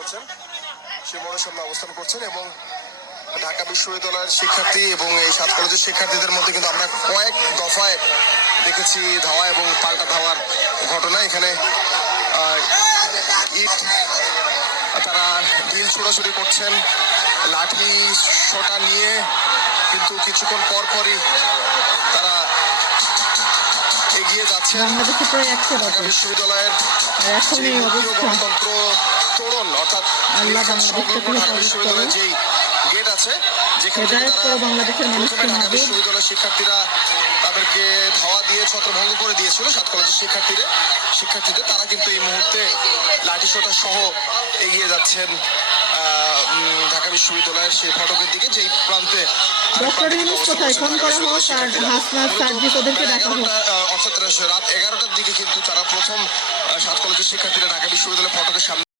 করছেন, সেই মোড়ের সামনে অবস্থান করছেন এবং ঢাকা বিশ্ববিদ্যালয়ের শিক্ষার্থী এবং এই 7 কলেজের শিক্ষার্থীদের মধ্যে কিন্তু আমরা কয়েক দফায় দেখেছি ধাওয়া এবং পাল্টা ধাওয়ার ঘটনা। এখানে ইট তারা ঢিল ছোড়াছুড়ি করছেন, লাঠি সোটা নিয়ে, কিন্তু কিছুক্ষণ পর পরই তারা এগিয়ে যাচ্ছেন। ঢাকা বিশ্ববিদ্যালয়ের গণতন্ত্র তোরণ অর্থাৎ ঢাকা বিশ্ববিদ্যালয়ের যেই গেট আছে, যেখানে ঢাকা বিশ্ববিদ্যালয়ের শিক্ষার্থীরা তাদেরকে ধাওয়া দিয়ে ছত্রভঙ্গ করে দিয়েছিল 7 কলেজের শিক্ষার্থীদের, তারা কিন্তু এই মুহূর্তে লাঠিসোঁটা সহ এগিয়ে যাচ্ছেন ঢাকা বিশ্ববিদ্যালয়ের সেই ফটকের দিকে, যেই প্রান্তে অর্থাৎ রাত 11টার দিকে কিন্তু তারা প্রথম 7 কলেজের শিক্ষার্থীরা ঢাকা বিশ্ববিদ্যালয়ের ফটকের সামনে